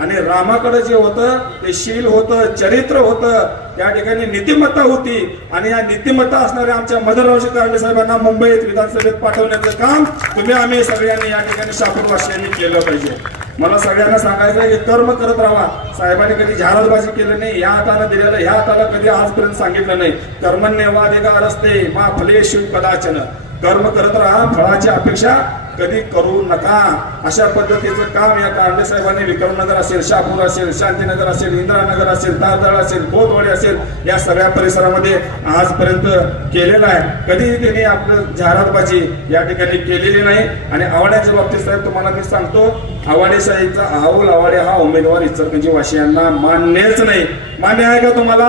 आणि रामाकडे जे होतं ते शील होतं चरित्र होतं त्या ठिकाणी नीतिमत्ता होती. आणि या नीतिमत्ता असणाऱ्या आमच्या मदनरावशी तारडे साहेबांना मुंबईत विधानसभेत पाठवण्याचं काम तुम्ही आम्ही सगळ्यांनी या ठिकाणी शापूरवासियांनी केलं पाहिजे. मला सगळ्यांना सांगायचं आहे की कर्म करत राहा. साहेबांनी कधी जाहिरातबाजी केलं नाही या हातानं दिलेलं ह्या हाताला कधी आजपर्यंत सांगितलं नाही. कर्मण्यवादिका रस्ते मा फलेशु कदाचन. कर्म करत राहा फळाची अपेक्षा कधी करू नका. अशा पद्धतीचं काम या तांडे साहेबांनी विक्रमनगर असेल शापूर असेल शांतीनगर असेल इंदिरानगर असेल तारदाळ असेल बोधवाडी असेल या सगळ्या परिसरामध्ये आजपर्यंत केलेलं आहे. कधीही त्यांनी आपलं जाहिरातबाजी या ठिकाणी केलेली नाही. आणि आवाड्याच्या बाबतीत साहेब तुम्हाला मी सांगतो आवाडे साहेबचा आऊल आवाडे हा उमेदवार इचलकरंजी वाशियांना मान्यच नाही. मान्य आहे का तुम्हाला?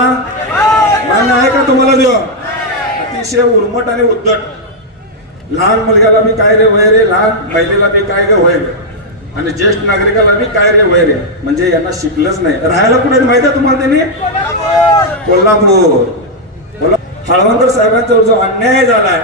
मान्य आहे का तुम्हाला देव? अतिशय उर्मट आणि उद्धट. लहान मुलग्याला बी काय रे वय रे? लहान महिलेला बी काय ग वय? रे आणि ज्येष्ठ नागरिकाला बी काय रे वय रे? म्हणजे यांना शिकलंच नाही. राहायला कुठे माहिती आहे तुम्हाला त्यांनी? कोल्हापूर. हळवंतर साहेबांचा जो अन्याय झालाय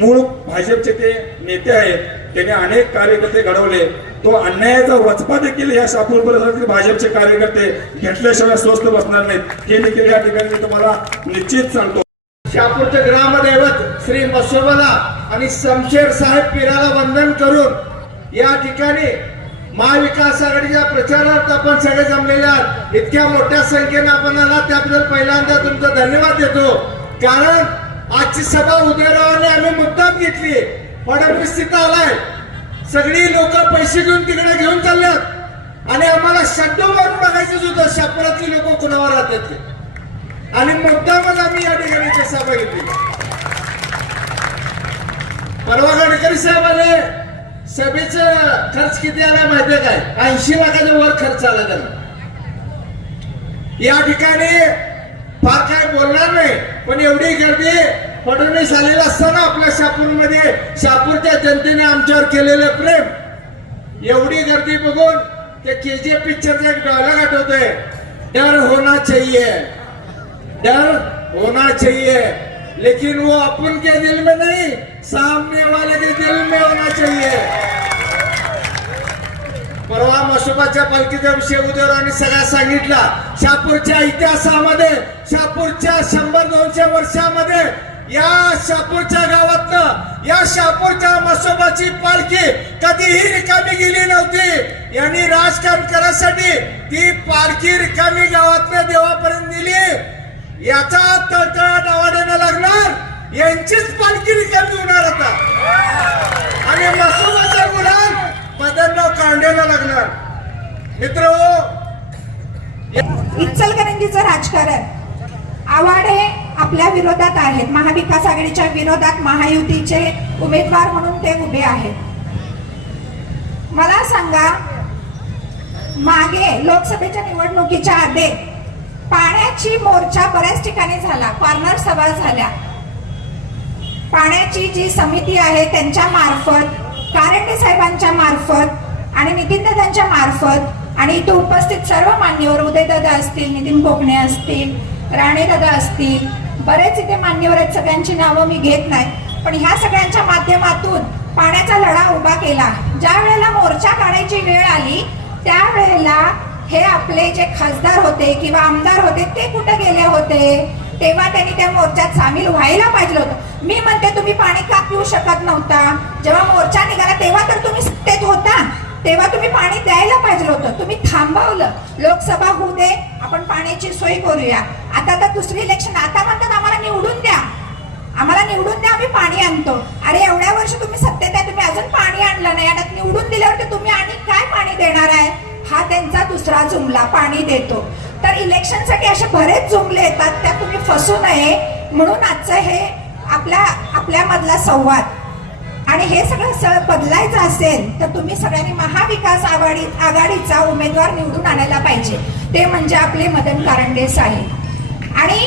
मूळ भाजपचे ते नेते आहेत त्यांनी अनेक कार्यकर्ते घडवले. तो अन्यायाचा वचपा देखील या शापूर परिसरातील भाजपचे कार्यकर्ते घेतल्याशिवाय स्वस्त बसणार नाहीत. हे देखील या ठिकाणी तुम्हाला निश्चित सांगतो. शापूरचे ग्रामदैवत श्री मसोबाला आणि शमशेर साहेब पीराला वंदन करून या ठिकाणी महाविकास आघाडीच्या प्रचारार्थ आपण सगळे जमलेले आहात. इतक्या मोठ्या संख्येने आपण आला त्याबद्दल पहिल्यांदा तुमचा धन्यवाद देतो. कारण आजची सभा उदयरावाने आम्ही मुद्दाम घेतली. फडणवीस तिथं आलाय. सगळी लोक पैसे घेऊन तिकडे घेऊन चालल्यात. आणि आम्हाला शब्द मारून बघायचंच होतं शपरातली लोक कुणावर राहतात आणि मुद्दामच आम्ही या ठिकाणी सभा घेतली. परवा गडकरी साहेबाने आले सभेचा खर्च किती आला माहितीये काय? ऐंशी लाखाच्या वर खर्च आला त्यांना या ठिकाणी फार काय बोलणार नाही पण एवढी गर्दी फडणवीस आलेला असताना आपल्या शापूरमध्ये शापूरच्या जनतेने आमच्यावर केलेलं प्रेम एवढी गर्दी बघून ते के जी एफ पिक्चरचा एक डॉलर आठवतोय. डर होना चाहिए डर होना चाहिए लेकिन वो अपन के दिल में नहीं सामने वाले के दिल में होना चाहिए. परवा मसोबाच्या पालखीचा विषय उद्यावर सगळा सांगितला शापूरच्या इतिहासामध्ये शापूरच्या शंभर दोनशे वर्षामध्ये या शापूरच्या गावातनं या शापूरच्या मसोबाची पालखी कधीही रिकामी गेली नव्हती. यांनी राजकारण करण्यासाठी ती पालखी रिकामी गावातनं देवापर्यंत दिली याचा तळतळाट आवाड्यानं लागणार यांचीच पालखी रिकामी होणार आता आणि मसोबाचा गुलाम मदनराव कांडेला लागणार मित्र इचलकरंजीचं राजकारण. आवाडे आपल्या विरोधात आहेत. महाविकास आघाडीच्या विरोधात महायुतीचे उमेदवार म्हणून ते उभे आहेत. मला सांगा मागे लोकसभेच्या निवडणुकीच्या आधी पाण्याची मोर्चा बऱ्याच ठिकाणी झाला. कॉर्नर सभा झाल्या. पाण्याची जी समिती आहे त्यांच्या मार्फत कारंडे साहेबांच्या मार्फत आणि नितीन दादांच्या मार्फत आणि इथे उपस्थित सर्व मान्यवर उदयदादा असतील नितीन कोकणे असतील राणेदादा असतील बरेच इथे मान्यवर आहेत सगळ्यांची नावं मी घेत नाही. पण ह्या सगळ्यांच्या माध्यमातून पाण्याचा लढा उभा केला. ज्या वेळेला मोर्चा काढायची वेळ आली त्यावेळेला हे आपले जे खासदार होते किंवा आमदार होते ते कुठे गेले होते? तेव्हा त्यांनी त्या मोर्चात सामील व्हायला पाहिजे होतं. मी म्हणते तुम्ही पाणी का पिऊ शकत नव्हता? जेव्हा मोर्चा निघाला तेव्हा तर तुम्ही सत्तेत होता. तेव्हा तुम्ही पाणी द्यायला पाहिजे होतं. तुम्ही थांबवलं. लोकसभा होऊ दे आपण पाण्याची सोय करूया. आता तर दुसरी इलेक्शन आता म्हणतात आम्हाला निवडून द्या. आम्हाला निवडून द्या आम्ही पाणी आणतो. अरे एवढ्या वर्ष तुम्ही सत्तेत आहे तुम्ही अजून पाणी आणलं नाही. आता निवडून दिल्यावर तुम्ही आणि काय पाणी देणार आहे? हा त्यांचा दुसरा जुमला पाणी देतो. तर इलेक्शनसाठी असे बरेच जुमले येतात त्या तुम्ही फसू नये. म्हणून आजचं हे आपल्या आपल्यामधला संवाद. आणि हे सगळं स बदलायचं असेल तर तुम्ही सगळ्यांनी महाविकास आघाडी आघाडीचा उमेदवार निवडून आणायला पाहिजे. ते म्हणजे आपले मदन कारंडेस आहे आणि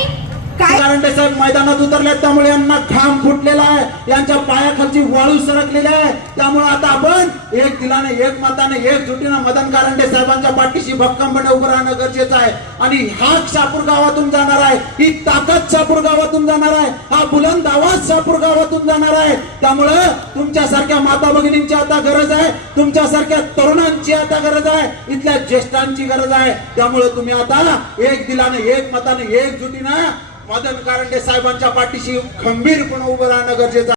काय? कारंडे साहेब मैदानात उतरले त्यामुळे यांना घाम फुटलेला आहे. यांच्या पायाखालची वाळू सरकलेली आहे. त्यामुळे आता आपण एक दिलाने एक मताने एक जुटीनं मदन कारंडे साहेबांच्या पाठीशी भक्कमपणे उभं राहणं गरजेचं आहे. आणि हा शापूर गावातून जाणार आहे. ही ताकद शापूर गावातून जाणार आहे. हा बुलंद आवाज शापूर गावातून जाणार आहे. त्यामुळं तुमच्यासारख्या माता भगिनींची आता गरज आहे. तुमच्यासारख्या तरुणांची आता गरज आहे. इथल्या ज्येष्ठांची गरज आहे. त्यामुळे तुम्ही आता एक दिलाने एक मताने एक जुटीनं मदन कारंडे साहेबांच्या पाठीशी खंबीरपणे उभं राहणं गरजेचं